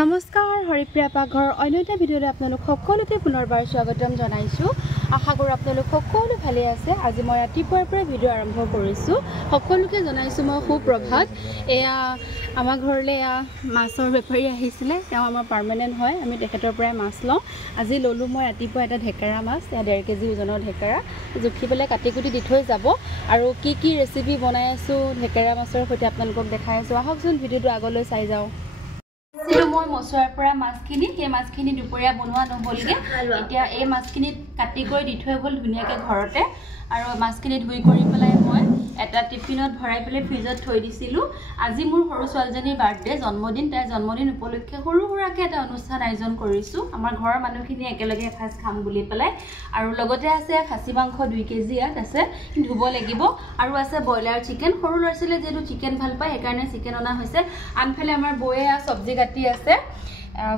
নমস্কাৰ হৰিপ্ৰিয়া পাকঘৰ অন্য এটা ভিডিঅ'লৈ আপোনালোক সকলোকে পুনৰবাৰ স্বাগতম জনাইছোঁ। আশা কৰোঁ আপোনালোক সকলো ভালে আছে। আজি মই ৰাতিপুৱাৰ পৰা ভিডিঅ' আৰম্ভ কৰিছোঁ। সকলোকে জনাইছোঁ মই সুপ্ৰভাত। এয়া আমাৰ ঘৰলৈ মাছৰ বেপাৰী আহিছিলে, তেওঁ আমাৰ পাৰ্মানেণ্ট হয়, আমি তেখেতৰ পৰাই মাছ লওঁ। আজি ল'লোঁ মই ৰাতিপুৱা এটা ঢেকেৰা মাছ, 1.5 কেজি ওজনৰ ঢেকেৰা জুখি পেলাই কাটি কুটি দি থৈ যাব। আৰু কি ৰেচিপি বনাই আছোঁ ঢেকেৰা মাছৰ সৈতে আপোনালোকক দেখাই আছোঁ। আহকচোন ভিডিঅ'টো আগলৈ চাই যাওঁ। মই মছলাৰ পৰা মাছখিনি সেই মাছখিনি দুপৰীয়া বনোৱা নহ'লগে, এতিয়া এই মাছখিনি কাটি কৰি দি থৈ গ'ল ধুনীয়াকৈ ঘৰতে। আৰু মাছখিনি ধুই কৰি পেলাই মই এটা টিফিনত ভৰাই পেলাই ফ্ৰিজত থৈ দিছিলোঁ। আজি মোৰ সৰু ছোৱালীজনীৰ বাৰ্থডে, জন্মদিন। তাইৰ জন্মদিন উপলক্ষে সৰু সুৰাকৈ এটা অনুষ্ঠান আয়োজন কৰিছোঁ। আমাৰ ঘৰৰ মানুহখিনি একেলগে এসাঁজ খাম বুলি পেলাই। আৰু লগতে আছে খাচী মাংস 2 কেজি ইয়াত আছে, ধুব লাগিব। আৰু আছে ব্ৰইলাৰ চিকেন, সৰু ল'ৰা ছোৱালীয়ে যিহেতু চিকেন ভাল পায় সেইকাৰণে চিকেন অনা হৈছে। আনফালে আমাৰ বৌয়ে চব্জি কাটি আছে,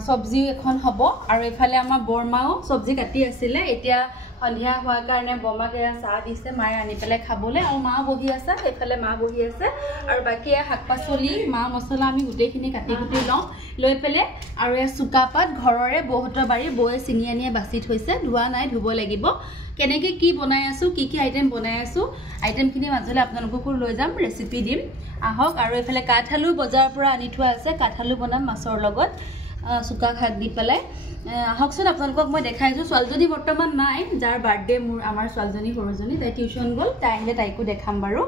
চব্জি এখন হ'ব। আৰু এইফালে আমাৰ বৰমাও চব্জি কাটি আছিলে, এতিয়া সন্ধিয়া হোৱাৰ কাৰণে বৰমাক চাহ দিছে, মায়ে আনি পেলাই খাবলৈ। আৰু মা বহি আছে, সেইফালে মা বহি আছে। আৰু বাকী শাক পাচলি মা মছলা আমি গোটেইখিনি কাটি কুটি লওঁ, লৈ পেলাই। আৰু চুকাপাত ঘৰৰে বৌহঁতৰ বাৰী, বৌয়ে ছিঙি আনিয়ে বাছি থৈছে, ধোৱা নাই, ধুব লাগিব। কেনেকৈ কি বনাই আছোঁ, কি আইটেম বনাই আছোঁ, আইটেমখিনি মাজলৈ আপোনালোককো লৈ যাম, ৰেচিপি দিম, আহক। আৰু এইফালে কাঠআলু বজাৰৰ পৰা আনি থোৱা আছে, কাঠআলু বনাম মাছৰ লগত চুকা শাক দি পেলাই। আহকচোন আপোনালোকক মই দেখাইছোঁ। ছোৱালীজনী বৰ্তমান নাই, যাৰ বাৰ্থডে মোৰ আমাৰ ছোৱালীজনী সৰুজনী, তাই টিউশ্যন গ'ল, তাই আহিলে তাইকো দেখাম বাৰু।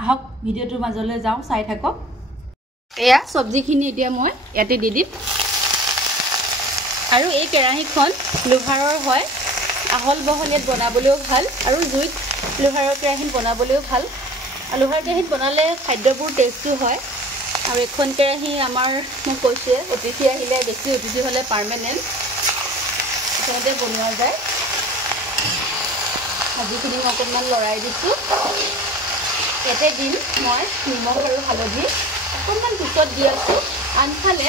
আহক ভিডিঅ'টোৰ মাজলৈ যাওঁ, চাই থাকক। এয়া চব্জিখিনি এতিয়া মই ইয়াতে দি দিম। আৰু এই কেৰাহীখন লোহাৰৰ হয়, আহল বহল ইয়াত বনাবলৈও ভাল, আৰু জুইত লোহাৰৰ কেৰাহীত বনাবলৈও ভাল। লোহাৰ কেৰাহীত বনালে খাদ্যবোৰ টেষ্টি হয়। আৰু এখন কেৰাহী আমাৰ মোক কৈছে অতিথি আহিলে, বেছি অতিথি হ'লে পাৰ্মানেণ্ট এখনতে বনোৱা যায়। ভাজিখিনি মই অকণমান লৰাই দিছোঁ। ইয়াতে দিম মই নিমখ আৰু হালধি, অকণমান পিছত দি আছোঁ। আনফালে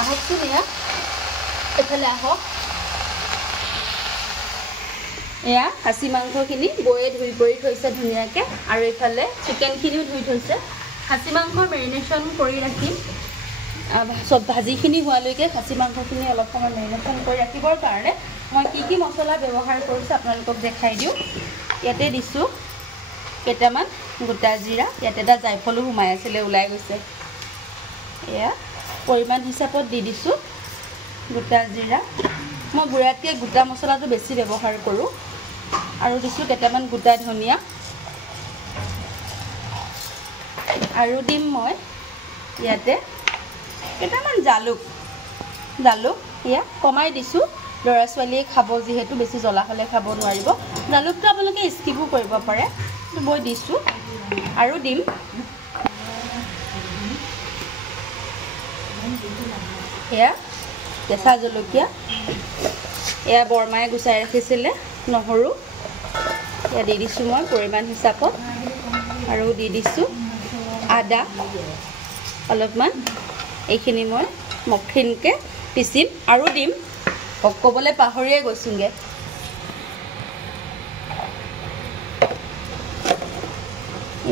আহকচোন, এফালে আহক। এয়া খাচী মাংসখিনি বৌয়ে ধুই কৰি থৈছে ধুনীয়াকৈ। আৰু এইফালে চিকেনখিনিও ধুই থৈছে। খাচী মাংস মেৰিনেশ্যন কৰি ৰাখিম, চব ভাজিখিনি হোৱালৈকে খাচী মাংসখিনি অলপ সময় মেৰিনেশ্যন কৰি ৰাখিবৰ কাৰণে মই কি মছলা ব্যৱহাৰ কৰিছোঁ আপোনালোকক দেখাই দিওঁ। ইয়াতে দিছোঁ কেইটামান গোটা জিৰা, ইয়াতে এটা জাইফলো সোমাই আছিলে, ওলাই গৈছে। এয়া পৰিমাণ হিচাপত দি দিছোঁ গোটা জিৰা। মই গুড়াতকৈ গোটা মছলাটো বেছি ব্যৱহাৰ কৰোঁ। আৰু দিছোঁ কেইটামান গোটা ধনিয়া। আৰু দিম মই ইয়াতে কেইটামান জালুক এয়া কমাই দিছোঁ। ল'ৰা ছোৱালীয়ে খাব যিহেতু, বেছি জ্বলা হ'লে খাব নোৱাৰিব। জালুকটো আপোনালোকে স্কিপো কৰিব পাৰে, মই দিছোঁ। আৰু দিম এয়া কেঁচা জলকীয়া, এয়া বৰমায়ে গুচাই ৰাখিছিলে নহৰু, এয়া দি দিছোঁ মই পৰিমাণ হিচাপত। আৰু দি দিছোঁ আদা অলপমান, এইখিনি মই মসৃণকৈ পিচিম। আৰু দিম, ক'বলৈ পাহৰিয়ে গৈছোঁগৈ,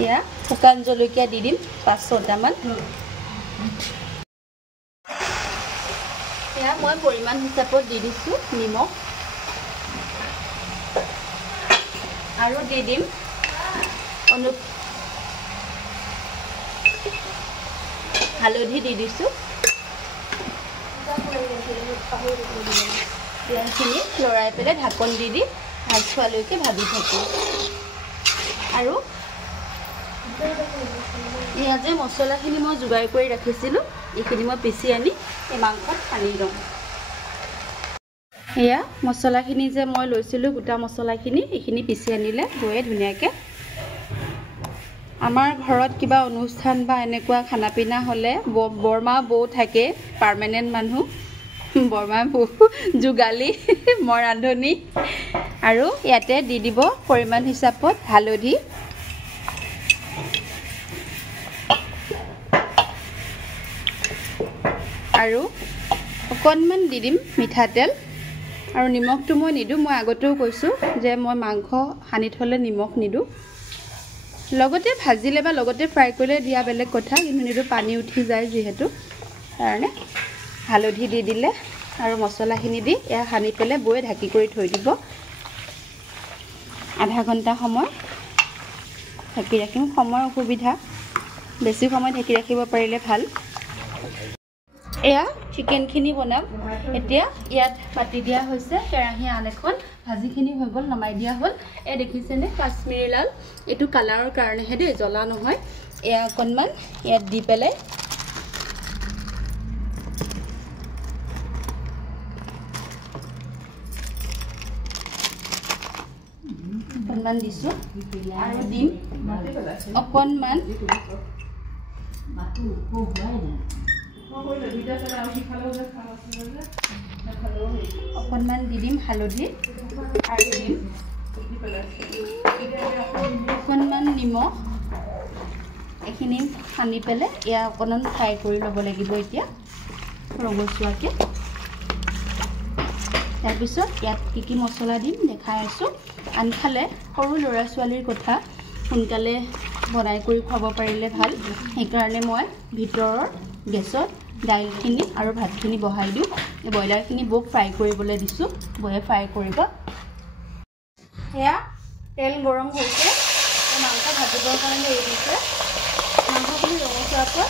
এয়া শুকান জলকীয়া দি দিম 5-6টামান। এয়া মই পৰিমাণ হিচাপত দি দিছোঁ নিমখ। আৰু দি দিম হালধি দি দিছোঁ। পিঁয়াজখিনি লৰাই পেলাই ঢাকন দি ভাজ খোৱালৈকে ভাজি থাকোঁ। আৰু ইয়াত যে মছলাখিনি মই যোগাৰ কৰি ৰাখিছিলোঁ, এইখিনি মই পিচি আনি এই মাংসত সানি লওঁ। এয়া মছলাখিনি যে মই লৈছিলোঁ, গোটা মছলাখিনি, এইখিনি পিচি আনিলে বৌয়ে ধুনীয়াকৈ। আমাৰ ঘৰত কিবা অনুষ্ঠান বা এনেকুৱা খানা পিনা হ'লে বৰমা বৌ থাকে, পাৰ্মানেণ্ট মানুহ। বৰমা বৌ যোগালী, মই ৰান্ধনি। আৰু ইয়াতে দি দিব পৰিমাণ হিচাপত হালধি, আৰু অকণমান দি দিম মিঠাতেল। আৰু নিমখটো মই নিদিওঁ, মই আগতেও কৈছোঁ যে মই মাংস সানি থ'লে নিমখ নিদিওঁ। লগতে ভাজিলে বা লগতে ফ্ৰাই কৰিলে দিয়া বেলেগ কথা, কিন্তু এইটো পানী উঠি যায় যিহেতু কাৰণে হালধি দি দিলে আৰু মছলাখিনি দি এয়া সানি পেলাই বয়ে ঢাকি কৰি থৈ দিব আধা ঘণ্টা সময় ঢাকি ৰাখিম সময় অসুবিধা বেছি সময় ঢাকি ৰাখিব পাৰিলে ভাল এয়া চিকেনখিনি বনাম এতিয়া ইয়াত পাতি দিয়া হৈছে কেৰাহী আন এখন ভাজিখিনি হৈ গ'ল নমাই দিয়া হ'ল এ দেখিছেনে কাশ্মীৰী লাল এইটো কালাৰৰ কাৰণেহে দেই জ্বলা নহয় এয়া অকণমান ইয়াত দি পেলাই অকণমান দিছোঁ আৰু দিম অকণমান অকণমান দি দিম হালধি আৰু দিম অকণমান নিমখ এইখিনি সানি পেলাই এয়া অকণমান ফ্ৰাই কৰি ল'ব লাগিব এতিয়া ৰঙচুৱাকৈ তাৰপিছত ইয়াত কি মছলা দিম দেখাই আছোঁ আনফালে সৰু ল'ৰা ছোৱালীৰ কথা সোনকালে বনাই কৰি খুৱাব পাৰিলে ভাল সেইকাৰণে মই ভিতৰৰ গেছত দাইলখিনি আৰু ভাতখিনি বহাই দিওঁ ব্ৰইলাৰখিনি বৌক ফ্ৰাই কৰিবলৈ দিছোঁ বৌয়ে ফ্ৰাই কৰিব সেয়া তেল গৰম হৈছে মাংস ভাজিবৰ কাৰণে এৰি দিছে মাংসখিনি ৰঙচুৱাকৈ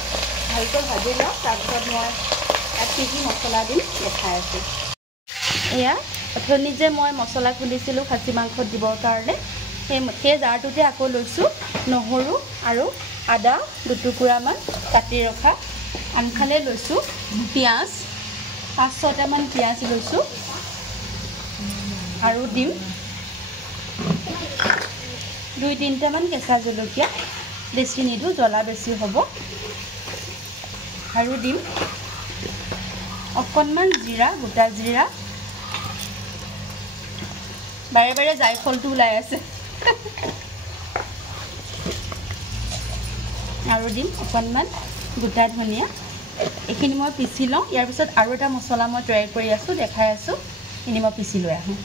ভালকৈ ভাজি লওঁ তাৰপিছত মই ইয়াত কি মছলা দিম দেখাই আছোঁ এয়া অথনি যে মই মছলা খুন্দিছিলোঁ খাচী মাংসত দিবৰ কাৰণে সেই জাৰটোতে আকৌ লৈছোঁ নহৰু আৰু আদা দুটুকুৰামান কাটি ৰখা আনফালে লৈছোঁ পিঁয়াজ 5-6টামান পিঁয়াজ লৈছোঁ আৰু দিম 2-3টামান কেঁচা জলকীয়া বেছি নিদিওঁ জ্বলা বেছি হ'ব আৰু দিম অকণমান জিৰা গোটা জিৰা বাৰে বাৰে জাইফলটো ওলাই আছে আৰু দিম অকণমান গোটা ধনিয়া এইখিনি মই পিচি লওঁ ইয়াৰ পিছত আৰু এটা মছলা মই তৈয়াৰ কৰি আছোঁ দেখাই আছোঁ এইখিনি মই পিচি লৈ আহোঁ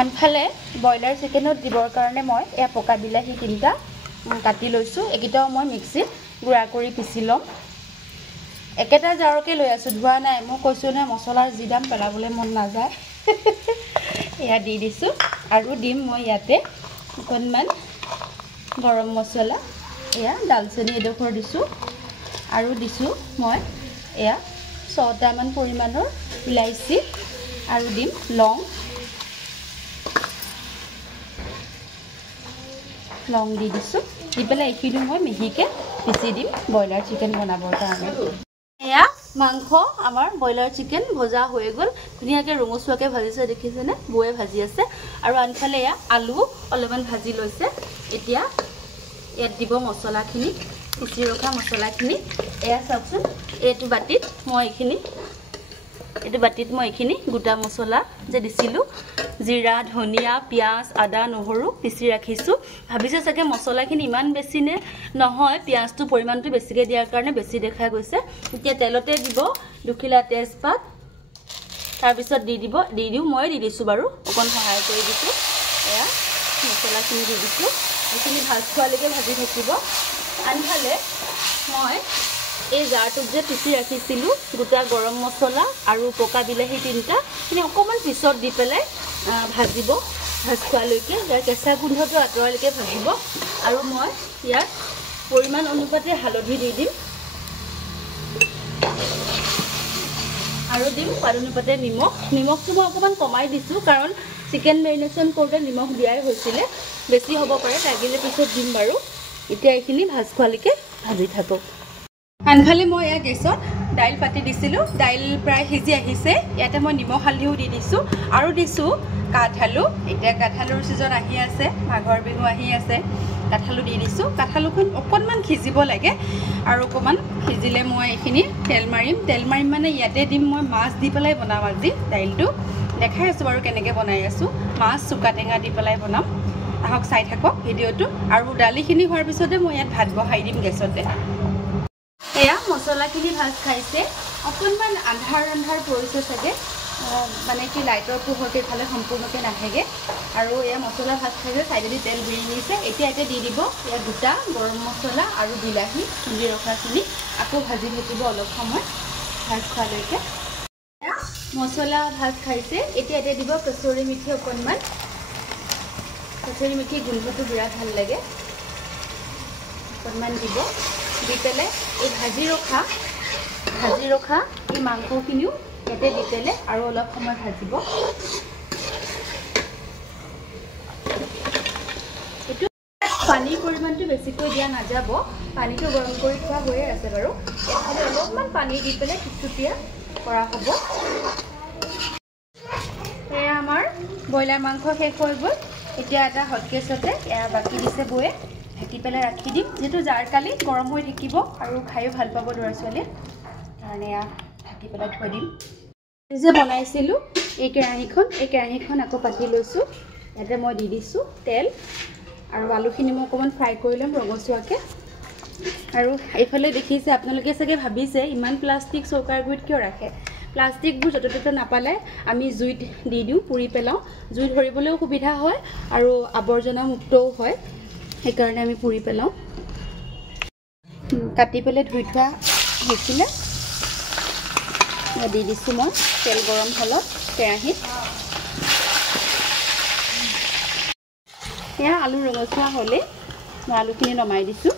আনফালে ব্ৰইলাৰ চিকেনত দিবৰ কাৰণে মই এয়া পকা বিলাহী 3টা কাটি লৈছোঁ এইকেইটাও মই মিক্সিত গুড়া কৰি পিচি ল'ম একেটা জাৰকে লৈ আছোঁ ধোৱা নাই মই কৈছোঁ নহয় মছলাৰ যি দাম পেলাবলৈ মন নাযায় এয়া দি দিছোঁ আৰু দিম মই ইয়াতে অকণমান গৰম মছলা এয়া দালচেনি এডোখৰ দিছোঁ আৰু দিছোঁ মই এয়া 6টামান পৰিমাণৰ ইলাইচি আৰু দিম লং দি দিছোঁ দি পেলাই এইখিনি মই মিহিকৈ পিচি দিম ব্ৰইলাৰ চিকেন বনাবৰ কাৰণে এয়া মাংস আমাৰ ব্ৰইলাৰ চিকেন ভজা হৈ গ'ল ধুনীয়াকৈ ৰঙচুৱাকৈ ভাজিছে দেখিছেনে বৌয়ে ভাজি আছে আৰু আনফালে এয়া আলু অলপমান ভাজি লৈছে এতিয়া ইয়াত দিব মছলাখিনি পিচি ৰখা মছলাখিনি এয়া চাওকচোন এইটো বাতিত মই এইখিনি গোটা মছলা যে দিছিলোঁ জিৰা ধনিয়া পিঁয়াজ আদা নহৰু পিচি ৰাখিছোঁ ভাবিছে চাগে মছলাখিনি ইমান বেছি নে নহয় পিঁয়াজটো পৰিমাণটো বেছিকৈ দিয়াৰ কাৰণে বেছি দেখা গৈছে এতিয়া তেলতে দিব 2 খিলা তেজপাত তাৰপিছত মই দি দিছোঁ বাৰু অকণ সহায় কৰি দিছোঁ এয়া মছলাখিনি দি দিছোঁ এইখিনি ভাজ খোৱালৈকে ভাজি থাকিব আনফালে মই এই জাৰটোত যে পিচি ৰাখিছিলোঁ গোটা গৰম মছলা আৰু পকা বিলাহী 3টা সেইখিনি অকণমান পিছত দি পেলাই ভাজিব ভাজ খোৱালৈকে ইয়াৰ কেঁচা গোন্ধটো আঁতৰালৈকে ভাজিব আৰু মই ইয়াত পৰিমাণ অনুপাতে হালধি দি দিম আৰু দিম সোৱাদ অনুপাতে নিমখটো মই অকণমান কমাই দিছোঁ কাৰণ চিকেন মেৰিনেশ্যন কৰোঁতে নিমখ দিয়াই হৈছিলে বেছি হ'ব পাৰে লাগিলে পিছত দিম বাৰু এতিয়া এইখিনি ভাজ খোৱালৈকে ভাজি থাকক আনফালে মই এয়া গেছত দাইল পাতি দিছিলোঁ দাইল প্ৰায় সিজি আহিছে ইয়াতে মই নিমখ হালধিও দি দিছোঁ আৰু দিছোঁ কাঠআলু এতিয়া কাঠআলুৰ ছিজন আহি আছে মাঘৰ বিহু আহি আছে কাঠআলু দি দিছোঁ কাঠআলুখন অকণমান সিজিব লাগে আৰু অকণমান সিজিলে মই এইখিনি তেল মাৰিম মানে ইয়াতে দিম মই মাছ দি পেলাই বনাম আজি দাইলটো দেখাই আছোঁ বাৰু কেনেকৈ বনাই আছোঁ মাছ চুকা টেঙা দি পেলাই বনাম আহক চাই থাকক ভিডিঅ'টো আৰু দালিখিনি হোৱাৰ পিছতে মই ইয়াত ভাত বহাই দিম গেছতে এয়া মছলাখিনি ভাজ খাইছে অকণমান আন্ধাৰ পৰিছে চাগে মানে কি লাইটৰ পোহৰটো ইফালে সম্পূৰ্ণকৈ নাহেগে আৰু এয়া মছলা ভাজ খাইছে চাইডেদি তেল বিৰি নিছে এতিয়া ইয়াতে দি দিব এয়া গোটা গৰম মছলা আৰু বিলাহী খুন্দি ৰখাখিনি আকৌ ভাজি থাকিব অলপ সময় ভাজ খোৱালৈকে মছলা ভাজ খাইছে এতিয়া এতে দিব কচুৰি মিঠি অকণমান কচুৰি মিঠি গোন্ধটো বিৰাট ভাল লাগে অকণমান দিব দি পেলাই এই ভাজি ৰখা এই মাংসখিনিও ইয়াতে দি পেলাই আৰু অলপ সময় ভাজিব এইটো পানীৰ পৰিমাণটো বেছিকৈ দিয়া নাযাব পানীটো গৰম কৰি থোৱা হৈয়ে আছে বাৰু এফালে অলপমান পানী দি পেলাই থুপথুপীয়া কৰা হ'ব এয়া আমাৰ ব্ৰইলাৰ মাংস শেষ হৈ গ'ল এতিয়া এটা হটকেছতে এয়া বাকি দিছে বয়ে ঢাকি পেলাই ৰাখি দিম যেহেতু জাৰকালি গৰম হৈ থাকিব আৰু খায়ো ভাল পাব ল'ৰা ছোৱালীয়ে কাৰণে এয়া ঢাকি পেলাই থৈ দিম যে বনাইছিলোঁ এই কেৰাহীখন আকৌ পাতি লৈছোঁ ইয়াতে মই দি দিছোঁ তেল আৰু আলুখিনি মই অকণমান ফ্ৰাই কৰি ল'ম ৰঙচুৱাকৈ আৰু এইফালে দেখিছে আপোনালোকে চাগে ভাবিছে ইমান প্লাষ্টিক চৌকাৰ গুৰিত কিয় ৰাখে প্লাষ্টিকবোৰ য'তে ত'তে নাপালে আমি জুইত দি দিওঁ পুৰি পেলাওঁ জুই ধৰিবলৈও সুবিধা হয় আৰু আৱৰ্জনা মুক্তও হয় সেইকাৰণে আমি পুৰি পেলাওঁ কাটি পেলাই ধুই থোৱা হৈছিলে দি দিছোঁ মই তেল গৰম হ'লত কেৰাহীত এয়া আলু ৰঙচুৱা হ'লে মই আলুখিনি নমাই দিছোঁ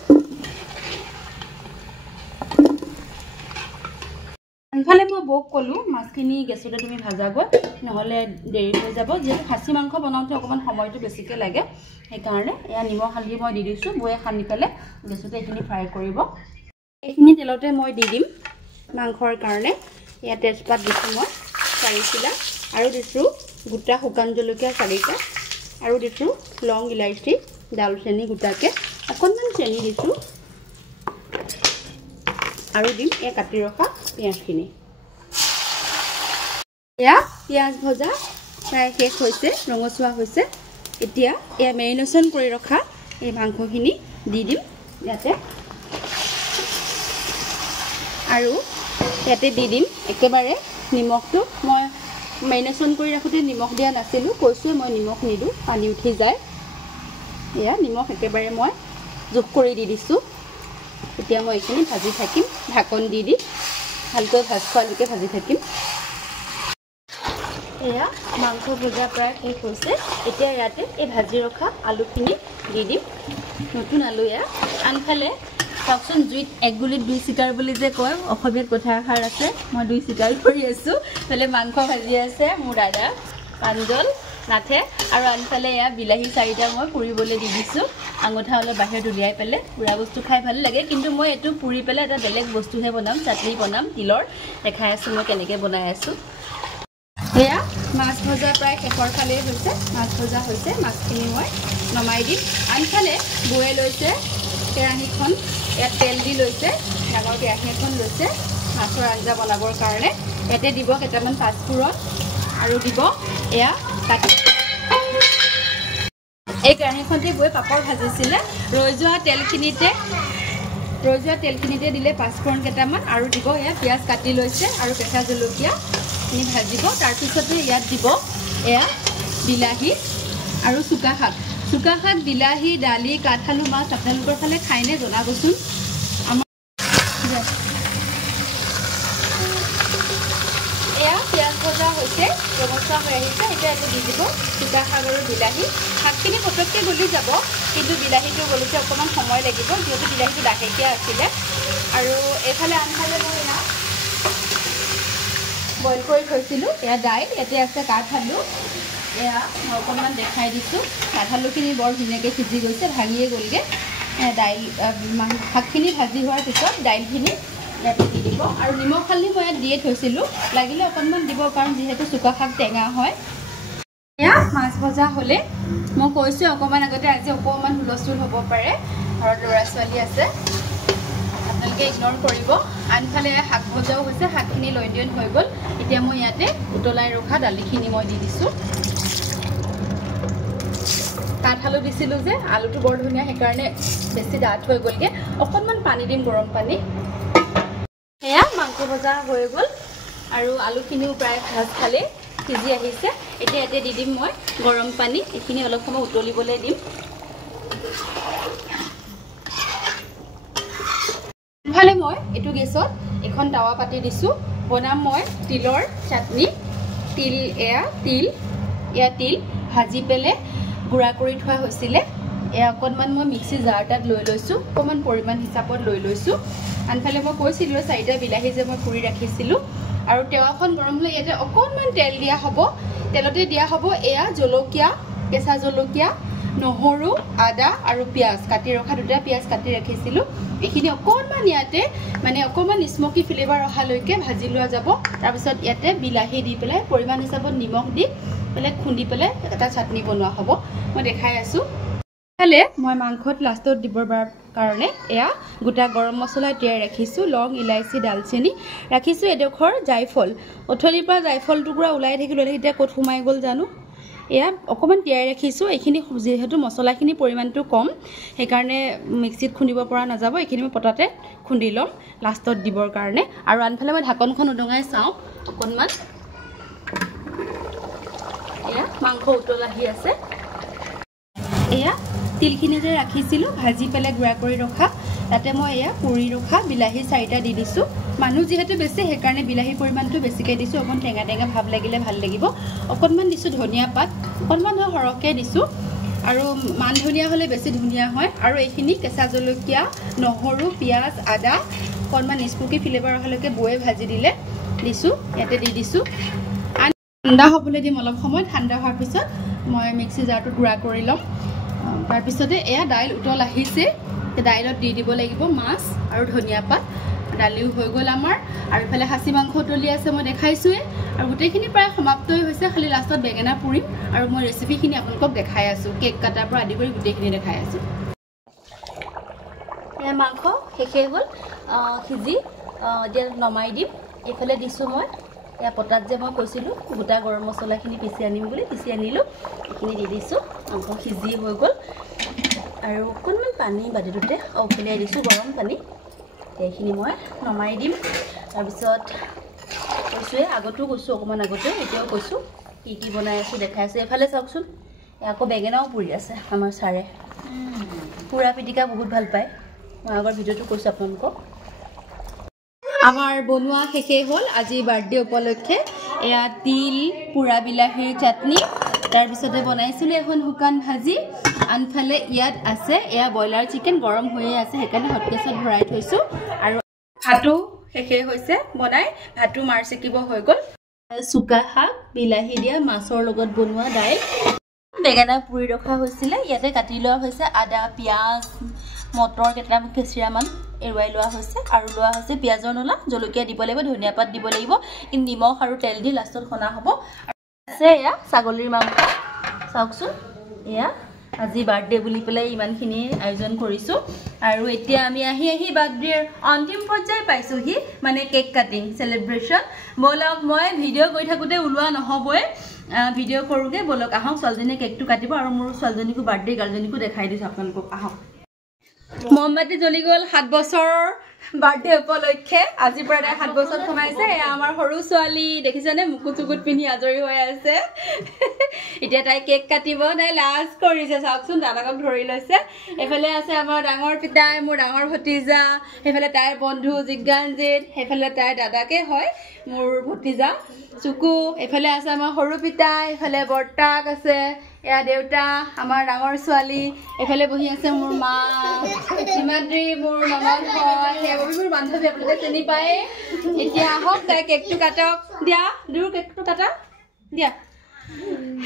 আনফালে মই বৌক ক'লোঁ মাছখিনি গেছতে তুমি ভাজাগৈ নহ'লে দেৰি হৈ যাব যিহেতু খাচী মাংস বনাওঁতে অকণমান সময়টো বেছিকৈ লাগে সেইকাৰণে এয়া নিমখ হালধি মই দি দিছোঁ বৌয়ে সানি পেলাই গেছতে এইখিনি ফ্ৰাই কৰিব এইখিনি তেলতে মই দি দিম মাংসৰ কাৰণে এয়া তেজপাত দিছোঁ মই 4 চিলা আৰু দিছোঁ গোটা শুকান জলকীয়া 4টা আৰু দিছোঁ লং ইলাইচি দালচেনি গোটাকৈ অকণমান চেনি দিছোঁ আৰু দিম এয়া কাটি ৰখা পিঁয়াজখিনি এয়া পিঁয়াজ ভজা প্ৰায় শেষ হৈছে ৰঙচুৱা হৈছে এতিয়া এয়া মেৰিনেশ্যন কৰি ৰখা এই মাংসখিনি দি দিম ইয়াতে আৰু ইয়াতে দি দিম একেবাৰে নিমখটো মই মেৰিনেশ্যন কৰি ৰাখোঁতে নিমখ দিয়া নাছিলোঁ কৈছোঁৱে মই নিমখ নিদিওঁ পানী উঠি যায় এয়া নিমখ একেবাৰে মই জোখ কৰি দি দিছোঁ এতিয়া মই এইখিনি ভাজি থাকিম ঢাকন দি ভালকৈ ভাজ খোৱালৈকে ভাজি থাকিম এয়া মাংস ভজা প্ৰায় শেষ হৈছে এতিয়া ইয়াতে এই ভাজি ৰখা আলুখিনি দি দিম নতুন আলু এয়া আনফালে চাওকচোন জুইত এক গুলিত 2 চিকাৰ বুলি যে কয় অসমীয়াত কথা এষাৰ আছে মই 2 চিকাৰ কৰি আছোঁ ফালে মাংস ভাজি আছে মোৰ দাদা পাঞ্জল নাথে আৰু আনফালে এয়া বিলাহী 4টা মই পুৰিবলৈ দি দিছোঁ আঙুঠা অলপ বাহিৰত উলিয়াই পেলাই পুৰা বস্তু খাই ভাল লাগে কিন্তু মই এইটো পুৰি পেলাই এটা বেলেগ বস্তুহে বনাম চাটনি বনাম তিলৰ দেখাই আছোঁ মই কেনেকৈ বনাই আছোঁ এয়া মাছ ভজা প্ৰায় শেষৰ ফালে হৈছে মাছ ভজা হৈছে মাছখিনি মই নমাই দিম আনফালে বয়ে লৈছে কেৰাহীখন ইয়াত তেল দি লৈছে ডাঙৰ কেৰাহী এখন লৈছে মাছৰ আঞ্জা বনাবৰ কাৰণে ইয়াতে দিব কেইটামান পাঁচফোৰণ আৰু দিব এয়া কাটি এই কেৰাহীখনতে গৈ পাপৰ ভাজিছিলে ৰৈ যোৱা তেলখিনিতে দিলে পাঁচফোৰণ কেইটামান আৰু দিব এয়া পিঁয়াজ কাটি লৈছে আৰু কেঁচা জলকীয়া ভাজিব তাৰপিছতে ইয়াত দিব এয়া বিলাহী আৰু চুকা শাক বিলাহী দালি কাঠআলু মাছ আপোনালোকৰ ফালে খাইনে জনাবচোন আমাৰ এয়া পিঁয়াজ ভজা হৈছে ৰঙচুৱা হৈ আহিছে এতিয়া এইটো দি দিব চুকা শাক আৰু বিলাহী শাকখিনি পটককৈ গলি যাব কিন্তু বিলাহীটো গলোতে অকণমান সময় লাগিব যিহেতু বিলাহীটো লাহেকৈ আছিলে আৰু এইফালে আনফালে মই এয়া বইল কৰি থৈছিলোঁ এয়া দাইল ইয়াতে আছে কাঠআলু এয়া মই অকণমান দেখাই দিছোঁ কাঠআলুখিনি বৰ ধুনীয়াকৈ সিজি গৈছে ভাঙিয়ে গ'লগৈ দাইল শাকখিনি ভাজি হোৱাৰ পিছত দাইলখিনি ইয়াতে দি দিব আৰু নিমখ হালধি মই ইয়াত দিয়ে থৈছিলোঁ লাগিলে অকণমান দিব কাৰণ যিহেতু চুকা শাক টেঙা হয় এয়া মাছ ভজা হ'লে মই কৈছোঁ অকণমান আগতে আজি অকণমান হুলস্থুল হ'ব পাৰে ঘৰত ল'ৰা ছোৱালী আছে আপোনালোকে ইগন'ৰ কৰিব আনফালে শাক ভজাও হৈছে শাকখিনি লৈন হৈ গ'ল এতিয়া মই ইয়াতে উতলাই ৰখা দালিখিনি মই দি দিছোঁ কাঠআলু দিছিলোঁ যে আলুটো বৰ ধুনীয়া সেইকাৰণে বেছি ডাঠ হৈ গ'লগৈ অকণমান পানী দিম গৰম পানী এয়া মাংস ভজা হৈ গ'ল আৰু আলুখিনিও প্ৰায় ভাজ খালে সিজি আহিছে এতিয়া ইয়াতে দি দিম মই গৰম পানী এইখিনি অলপ সময় উতলিবলৈ দিম ইফালে মই এইটো গেছত এখন তাৱা পাতি দিছোঁ বনাম মই তিলৰ চাটনি তিল তিল ভাজি পেলে গুড়া কৰি থোৱা হৈছিলে অকণমান মই মিক্সি জাৰ এটাত লৈ লৈছোঁ অকণমান পৰিমাণ হিচাপত লৈ লৈছোঁ আনফালে মই কৈছিলোঁ 4টা বিলাহী যে মই পুৰি ৰাখিছিলোঁ আৰু টেৱাখন গৰম হ'লে ইয়াতে অকণমান তেল দিয়া হ'ব তেলতে দিয়া হ'ব জলকীয়া কেঁচা জলকীয়া নহৰু আদা আৰু পিঁয়াজ কাটি ৰখা 2টা পিঁয়াজ কাটি ৰাখিছিলোঁ এইখিনি অকণমান ইয়াতে মানে অকণমান স্মকি ফ্লেভাৰ অহালৈকে ভাজি লোৱা যাব তাৰপিছত ইয়াতে বিলাহী দি পেলাই পৰিমাণ হিচাপত নিমখ দি পেলাই খুন্দি পেলাই এটা চাটনি বনোৱা হ'ব মই দেখাই আছোঁ ফালে মই মাংসত লাষ্টত দিবৰ কাৰণে গোটা গৰম মছলা তিয়াই ৰাখিছোঁ লং ইলাইচি ডালচেনি ৰাখিছোঁ এডোখৰ জাইফল অথনিৰ পৰা জাইফল টুকুৰা ওলাই থাকিলে এতিয়া ক'ত সোমাই গ'ল জানো অকণমান তিয়াই ৰাখিছোঁ এইখিনি যিহেতু মছলাখিনি পৰিমাণটো কম সেইকাৰণে মিক্সিত খুন্দিব পৰা নাযাব এইখিনি মই পটাতে খুন্দি ল'ম লাষ্টত দিবৰ কাৰণে আৰু আনফালে মই ঢাকনখন উদঙাই চাওঁ অকণমান মাংস উতল আহি আছে তিলখিনি যে ৰাখিছিলোঁ ভাজি পেলাই গুড়া কৰি ৰখা তাতে মই পুৰি ৰখা বিলাহী 4টা দি দিছোঁ মানুহ যিহেতু বেছি সেইকাৰণে বিলাহীৰ পৰিমাণটো বেছিকৈ দিছোঁ অকণ টেঙা টেঙা ভাৱ লাগিলে ভাল লাগিব অকণমান দিছোঁ ধনিয়া পাত অকণমান সৰহকৈ দিছোঁ আৰু মান ধনিয়া হ'লে বেছি ধুনীয়া হয় আৰু এইখিনি কেঁচা জলকীয়া নহৰু পিঁয়াজ আদা অকণমান স্মকি ফ্লেভাৰ অহালৈকে বয়ে ভাজি দিলে দিছোঁ ইয়াতে দি দিছোঁ ঠাণ্ডা হ'বলৈ দিম অলপ সময় ঠাণ্ডা হোৱাৰ পিছত মই মিক্সি জাৰটোত গুড়া কৰি ল'ম তাৰপিছতে দাইল উতল আহিছে দাইলত দি দিব লাগিব মাছ আৰু ধনিয়া পাত দালিও হৈ গ'ল আমাৰ আৰু ইফালে খাচী মাংস উতলি আছে মই দেখাইছোঁৱে আৰু গোটেইখিনি প্ৰায় সমাপ্তই হৈছে খালি লাষ্টত বেঙেনা পুৰিম আৰু মই ৰেচিপিখিনি আপোনালোকক দেখাই আছোঁ কেক কাটাৰ পৰা আদি কৰি গোটেইখিনি দেখাই আছোঁ মাংস শেষেই হ'ল সিজি এতিয়া নমাই দিম এইফালে দিছোঁ মই পটাত যে মই কৈছিলোঁ গোটা গৰম মছলাখিনি পিচি আনিম বুলি পিচি আনিলোঁ এইখিনি দি দিছোঁ মাংস সিজি হৈ গ'ল আৰু অকণমান পানী বাতিটোতে উফলিয়াই দিছোঁ গৰম পানী এইখিনি মই নমাই দিম তাৰপিছত কৈছোঁৱে আগতো কৈছোঁ অকণমান আগতে এতিয়াও কৈছোঁ কি বনাই আছোঁ দেখাই আছোঁ এইফালে চাওকচোন আকৌ বেঙেনাও পুৰি আছে আমাৰ ছাৰে পুৰা পিটিকা বহুত ভাল পায় মই আগৰ ভিডিঅ'টো কৈছোঁ আপোনালোকক আমাৰ বনোৱা শেষেই হ'ল আজি বাৰ্থডে উপলক্ষে তিল পুৰা বিলাহীৰ চাটনি তাৰপিছতে বনাইছিলোঁ এখন শুকান ভাজি আনফালে ইয়াত আছে ব্ৰইলাৰ চিকেন গৰম হৈয়ে আছে সেইকাৰণে হটকেছত ভৰাই থৈছোঁ আৰু ভাতো শেষেই হৈছে বনাই ভাতো মাৰ চেকিব হৈ গ'ল চুকা শাক বিলাহী দিয়া মাছৰ লগত বনোৱা দাইল বেঙেনা পুৰি ৰখা হৈছিলে ইয়াতে কাটি লোৱা হৈছে আদা পিঁয়াজ মটৰ কেইটামান কেঁচিৰামান এৰুৱাই লোৱা হৈছে আৰু লোৱা হৈছে পিঁয়াজৰ নলা জলকীয়া দিব লাগিব ধনিয়া পাত দিব লাগিব নিমখ আৰু তেল দি লাষ্টত সনা হ'ব আছে ছাগলীৰ মাংস চাওকচোন আজি বাৰ্থডে বুলি পেলাই ইমানখিনি আয়োজন কৰিছোঁ আৰু এতিয়া আমি আহি বাৰ্থডেৰ অন্তিম পৰ্যায় পাইছোঁহি মানে কেক কাটিং চেলিব্ৰেশ্যন ব'লক মই ভিডিঅ' কৰি থাকোঁতে ওলোৱা নহ'বই ভিডিঅ' কৰোঁগৈ ব'লক আহক ছোৱালীজনীয়ে কেকটো কাটিব আৰু মোৰ ছোৱালীজনীকো বাৰ্থডে গাৰ্লজনীকো দেখাই দিছোঁ আপোনালোকক আহক মমবাতি জ্বলি গ'ল 7 বছৰৰ বাৰ্থডে উপলক্ষে আজিৰ পৰা 7 বছৰ সোমাইছে আমাৰ সৰু ছোৱালী দেখিছেনে মুকুট চুকুট পিন্ধি আজৰি হৈ আছে এতিয়া তাই কেক কাটিব তাই লাজ কৰিছে চাওকচোন দাদাকক ধৰি লৈছে এইফালে আছে আমাৰ ডাঙৰ পিতাই মোৰ ডাঙৰ ভতিজা সেইফালে তাইৰ বন্ধু জিজ্ঞানজিত সেইফালে তাইৰ দাদাকে হয় মোৰ ভতিজা চুকু এইফালে আছে আমাৰ সৰু পিতাই এইফালে বৰ্তাক আছে দেউতা আমাৰ ডাঙৰ ছোৱালী এইফালে বহি আছে মোৰ মা হিমাদ্ৰী মোৰ ননদ হয় সেইবোৰ মোৰ বান্ধৱী আপোনালোকে চিনি পায় এতিয়া আহক তাই কেকটো কাটক দিয়া দুৰ কেকটো কাটা দিয়া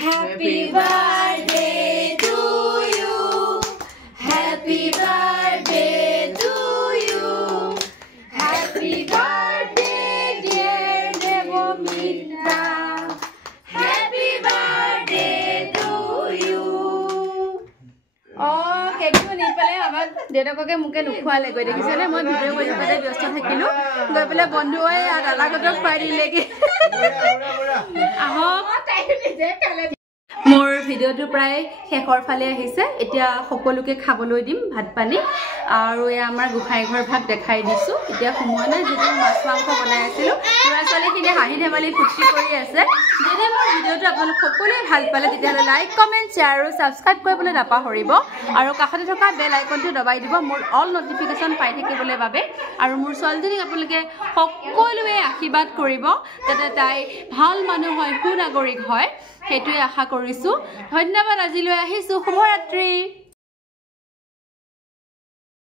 Happy birthday to you Happy birthday to you Happy birthday dear Devomita Happy birthday to you কেকটো নি পেলাই আমাক দেউতাকে মোকে নোখোৱালে গৈ দেখিছেনে মই ভিডিঅ' কৰি থাকোঁতে ব্যস্ত থাকিলোঁ গৈ পেলাই বন্ধুৱে দাদাহঁতক খুৱাই দিলেগৈ আহক মোৰ ভিডিঅ'টো প্ৰায় শেষৰ ফালে আহিছে এতিয়া সকলোকে খাবলৈ দিম ভাত পানী আৰু এয়া আমাৰ গোসাঁই ঘৰ ভাগ দেখাই দিছোঁ এতিয়া সময় নাই যিটো মাছ মাংস বনাই আছিলোঁ ল'ৰা ছোৱালীখিনি হাঁহি ধেমালি ফূৰ্তি কৰি আছে যদি মোৰ ভিডিঅ'টো আপোনালোক সকলোৱে ভাল পালে তেতিয়াহ'লে লাইক কমেণ্ট শ্বেয়াৰ আৰু ছাবস্ক্ৰাইব কৰিবলৈ নাপাহৰিব আৰু কাষতে থকা বেল আইকনটো দবাই দিব মোৰ অল নটিফিকেশ্যন পাই থাকিবলৈ বাবে আৰু মোৰ ছোৱালীজনীক আপোনালোকে সকলোৱে আশীৰ্বাদ কৰিব যাতে তাই ভাল মানুহ হয় সুনাগৰিক হয় সেইটোৱে আশা কৰিছোঁ ধন্যবাদ আজিলৈ আহিছোঁ শুভৰাত্ৰি